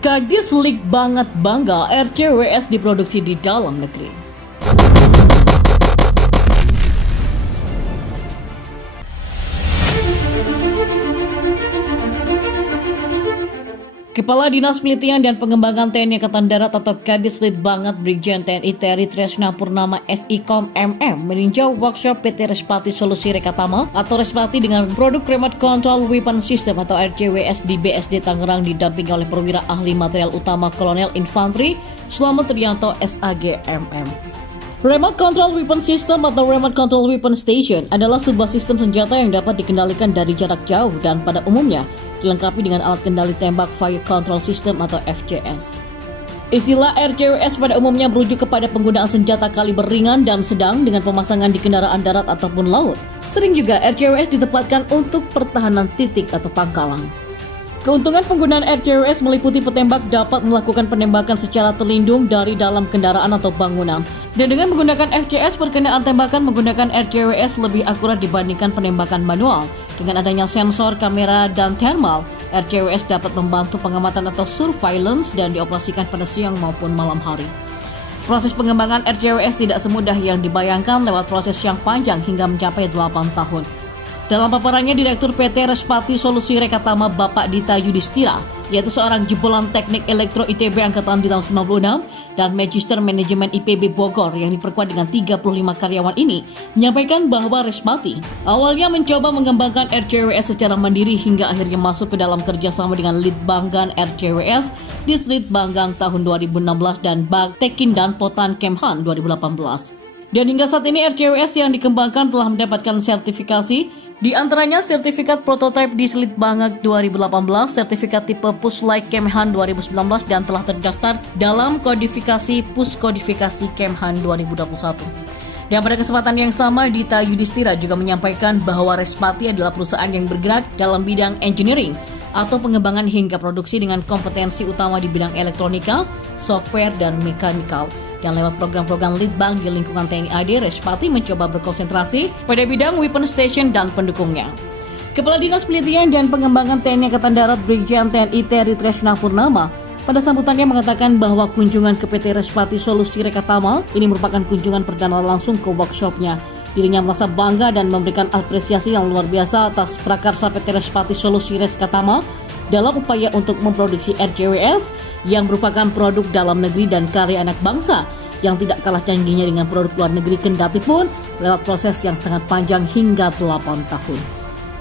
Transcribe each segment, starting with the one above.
Kadis Leak banget bangga RCWS diproduksi di dalam negeri. Kepala Dinas Penelitian dan Pengembangan TNI Angkatan Darat atau Kadis Leak banget Brigjen TNI Terry Tresna Purnama SIKOM MM meninjau workshop PT Respati Solusi Rekatama atau Respati dengan produk Remote Control Weapon System atau RCWS di BSD Tangerang didampingi oleh perwira ahli material utama Kolonel Infantri Slamet Trianto SAG MM. Remote Control Weapon System atau Remote Control Weapon Station adalah sebuah sistem senjata yang dapat dikendalikan dari jarak jauh dan pada umumnya dilengkapi dengan alat kendali tembak Fire Control System atau FCS. Istilah RCWS pada umumnya merujuk kepada penggunaan senjata kaliber ringan dan sedang dengan pemasangan di kendaraan darat ataupun laut. Sering juga RCWS ditempatkan untuk pertahanan titik atau pangkalan. Keuntungan penggunaan RCWS meliputi petembak dapat melakukan penembakan secara terlindung dari dalam kendaraan atau bangunan. Dan dengan menggunakan FCS, perkenaan tembakan menggunakan RCWS lebih akurat dibandingkan penembakan manual. Dengan adanya sensor, kamera, dan thermal, RCWS dapat membantu pengamatan atau surveillance dan dioperasikan pada siang maupun malam hari. Proses pengembangan RCWS tidak semudah yang dibayangkan lewat proses yang panjang hingga mencapai 8 tahun. Dalam paparannya, Direktur PT Respati Solusi Rekatama Bapak Dita Yudhistira, yaitu seorang jebolan teknik elektro ITB angkatan di tahun 96 dan Magister Manajemen IPB Bogor yang diperkuat dengan 35 karyawan ini, menyampaikan bahwa Respati awalnya mencoba mengembangkan RCWS secara mandiri hingga akhirnya masuk ke dalam kerjasama dengan Litbanggan RCWS di Litbanggang tahun 2016 dan Bagtekin dan Potan Kemhan 2018. Dan hingga saat ini RCWS yang dikembangkan telah mendapatkan sertifikasi, di antaranya sertifikat prototipe di Litbanggang 2018, sertifikat tipe Puslike Kemhan 2019 dan telah terdaftar dalam kodifikasi Puskodifikasi Kemhan 2021. Dan pada kesempatan yang sama, Dita Yudhistira juga menyampaikan bahwa Respati adalah perusahaan yang bergerak dalam bidang engineering atau pengembangan hingga produksi dengan kompetensi utama di bidang elektronika, software, dan mekanikal. Dan lewat program-program Litbang di lingkungan TNI AD, Respati mencoba berkonsentrasi pada bidang weapon station dan pendukungnya. Kepala Dinas Penelitian dan Pengembangan TNI Angkatan Darat Brigjen TNI Terry Tresna Purnama pada sambutannya mengatakan bahwa kunjungan ke PT Respati Solusi Rekatama ini merupakan kunjungan perdana langsung ke workshopnya. Dirinya merasa bangga dan memberikan apresiasi yang luar biasa atas prakarsa PT Respati Solusi Rekatama dalam upaya untuk memproduksi RCWS yang merupakan produk dalam negeri dan karya anak bangsa yang tidak kalah canggihnya dengan produk luar negeri kendati pun lewat proses yang sangat panjang hingga 8 tahun.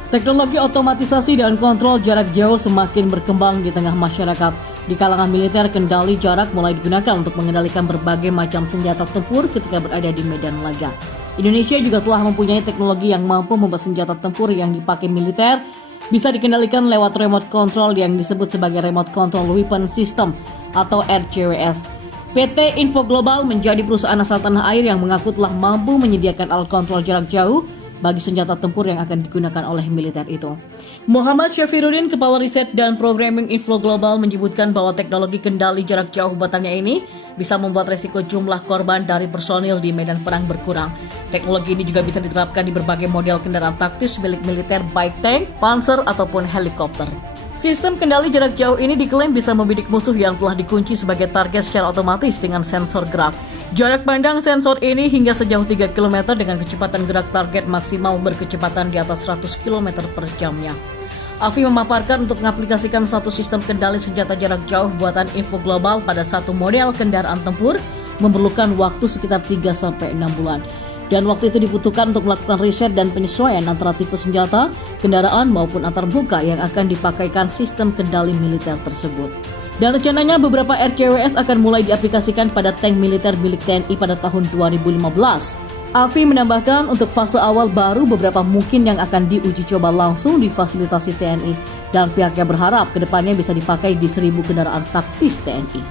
Teknologi otomatisasi dan kontrol jarak jauh semakin berkembang di tengah masyarakat. Di kalangan militer, kendali jarak mulai digunakan untuk mengendalikan berbagai macam senjata tempur ketika berada di medan laga. Indonesia juga telah mempunyai teknologi yang mampu membuat senjata tempur yang dipakai militer bisa dikendalikan lewat remote control yang disebut sebagai Remote Control Weapon System atau RCWS. PT Info Global menjadi perusahaan asal tanah air yang mengaku telah mampu menyediakan alat kontrol jarak jauh bagi senjata tempur yang akan digunakan oleh militer itu. Muhammad Syafiruddin, Kepala Riset dan Programming Info Global, menyebutkan bahwa teknologi kendali jarak jauh buatannya ini bisa membuat resiko jumlah korban dari personil di medan perang berkurang. Teknologi ini juga bisa diterapkan di berbagai model kendaraan taktis milik militer baik tank, panzer, ataupun helikopter. Sistem kendali jarak jauh ini diklaim bisa membidik musuh yang telah dikunci sebagai target secara otomatis dengan sensor gerak. Jarak pandang sensor ini hingga sejauh 3 km dengan kecepatan gerak target maksimal berkecepatan di atas 100 km per jamnya. Afi memaparkan untuk mengaplikasikan satu sistem kendali senjata jarak jauh buatan Info Global pada satu model kendaraan tempur memerlukan waktu sekitar 3-6 bulan. Dan waktu itu dibutuhkan untuk melakukan riset dan penyesuaian antara tipe senjata, kendaraan maupun antar muka yang akan dipakaikan sistem kendali militer tersebut. Dan rencananya beberapa RCWS akan mulai diaplikasikan pada tank militer milik TNI pada tahun 2015. Afi menambahkan untuk fase awal baru beberapa mungkin yang akan diuji coba langsung di fasilitasi TNI. Dan pihaknya berharap kedepannya bisa dipakai di 1000 kendaraan taktis TNI.